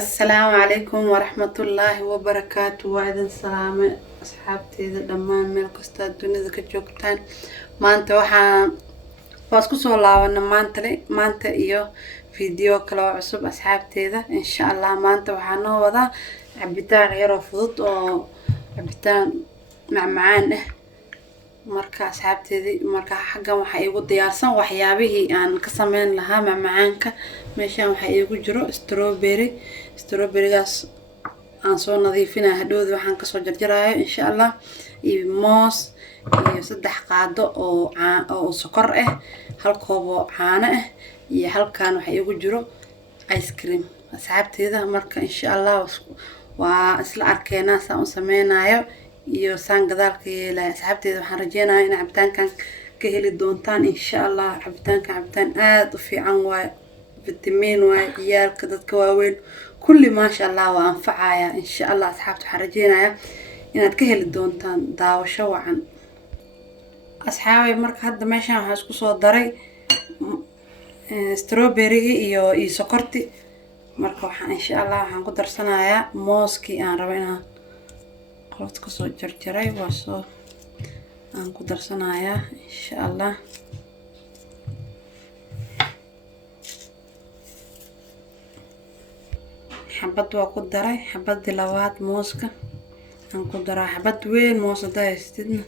السلام عليكم ورحمة الله وبركاته. وعدن سلامة أصحابتي دمان ميل كستا الدنيا كجوكتان maanta waxaan ku soo laabanay maanta iyo video kale oo cusub asxaabteeda insha Allah. maanta waxaan noo wadaa cabitaan yar oo fudud oo cabitaan macmacaan ah. marka asxaabteedii xaggan waxa igu diyaarsan waxyaabihii aan ka sameyn lahaa macmacaanka. meeshaan waxa igu jiro strawberry-gaas aan soo nadiifinaa hadhowdi waxaan ka soo jarjarayo insha Allah, iyo moos iyo 3 qaado oo sokor ah, hal koob oo caano ah, iyo halkaan waxa igu jiro ice cream asxaabteeda. marka insha Allah waa isla arkeena saan u sameynayo iyo saan gadaalka yeelay asxaabteeda. waxaan rajeynayaa in cabitaankan ka heli doontaan insha Allah. cabitaankan cabitaan aad u fiican waay, vitamin waay, ciyaalka dadka waaweyn kulli maasha Allah waa anfacaya insha Allah. asxaabta waxaan rajeynayaa inaad ka heli doontaan daawasho wacan asxaabay. marka hadda meeshaan waxaan isku soo daray strawberry iyo sokorti. marka waxaan insha Allah waxaan ku darsanayaa mooski aan rabo inaan qolofta ka soo jarjaray aan ku darsanayaa insha Allah. xabad waa ku daray, xabadii labaad mooska aan ku daraa, xabad weyn moos hadaa haystidna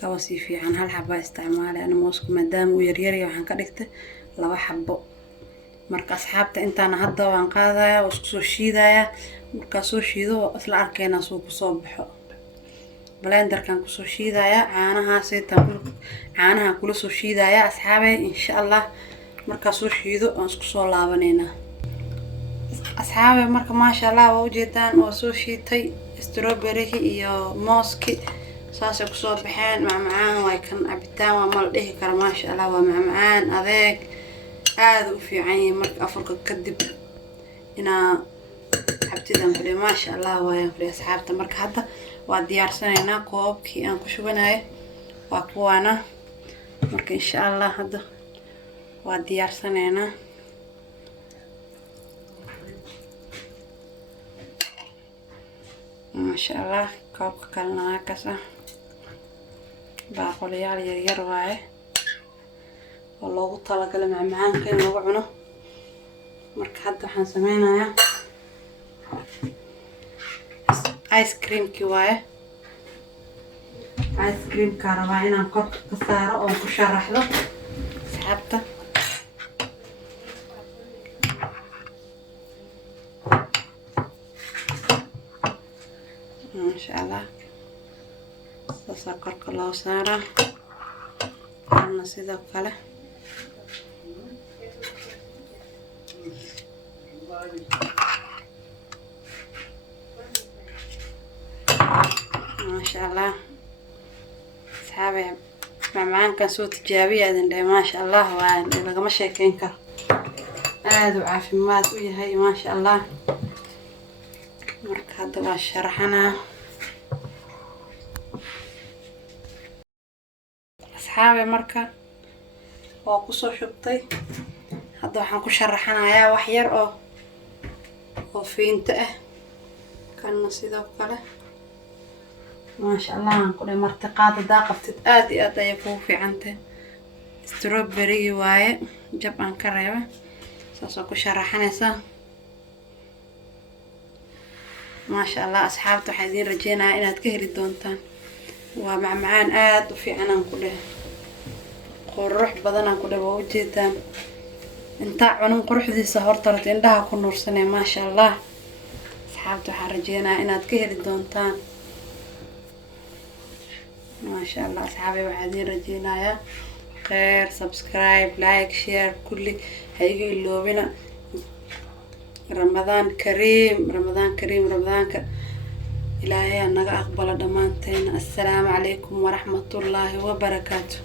kawa sii fiican. hal xaba isticmaalay ana mooska maadaama uu yar yahay waxaan ka dhigtay 2 xabo. marka asxaabta intaan hadda waan qaadayaa oo isku soo shiidayaa. marka soo shiido isla arkeena soo ku soo baxo blenderkan ku soo shiidayaa. caanaha kula soo shiidayaa asxaabay insha Allah. marka soo shiido aan isku soo laabaneynaa asxaabay. marka maasha Allah waa u jeedaan oo soo shiitay strawberry iyo mooski saas ku soo baxeen. macmacaan way kan cabitaan waa mal dhihi kara maasha Allah waa macmacaan adeeg aad u fiican yahay. marka afurka kadib inaa cabtidan fadhiyo maasha Allah waayaan fadhiyo asxaabta. marka hadda waa diyaarsanaynaa koobkii aan ku shubanayo waa kuwaana. marka insha Allah hadda waa diyaarsanaynaa maasha Allah. koobka kalena waa kasa baaqoliyaal yar yar waaye oo loogu talagalay macmacaanka in lagu cuno. marka hadda waxaan sameynayaa ice cream-ki waaye. ice cream-ka rabaa inaan korka ka saaro oo ku sharaxdo asxaabta. maasha Allah saasaa korka loo saaraa. ana sidoo kale maasha Allah asxaabay macmacaankan soo tijaabiya idin dhahay maasha Allah waa lagama sheekeyn karo. aad u caafimaad u yahay maasha Allah. marka hadda waa sharaxanaa asxaabay. marka waa ku soo shubtay hadda waxaan ku sharaxanayaa wax yar oo fiinta ah. kana sidoo kale maasha Allah aan ku dhahay martiqaad hadaa qabtid aad iyo aad ayay kugu fiicantahay. strawberry waaye jab aan ka reebay saasoo ku sharaxanaysaa maasha Allah. asxaabta waxaan idin rajeynayaa inaad ka heli doontaan. waa macmacaan aad u fiican aan ku dhahay, qurux badan aan ku dhahay. waa u jeedaan intaa cunin quruxdiisa hortarta indhaha ku nuursanay maasha Allah. asxaabta waxaan rajeynayaa inaad ka heli doontaan maasha Allah. asxaabay waxaan idin rajeynayaa khayr, subscribe, like, share kulli ha iga iloobina. رمضان كريم رمضان كريم رمضانك إلهي naga aqbala dhamaanteen. السلام عليكم ورحمة الله وبركاته.